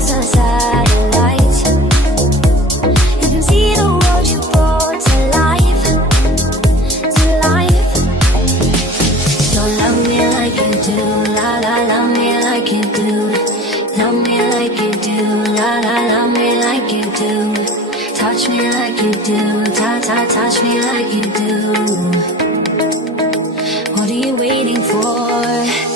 past the satellites. You can see the world you brought to life, to life. So love me like you do, la la, love me like you do. Love me like you do, la la, love me like you do. Touch me like you do, touch me like you do. What are you waiting for?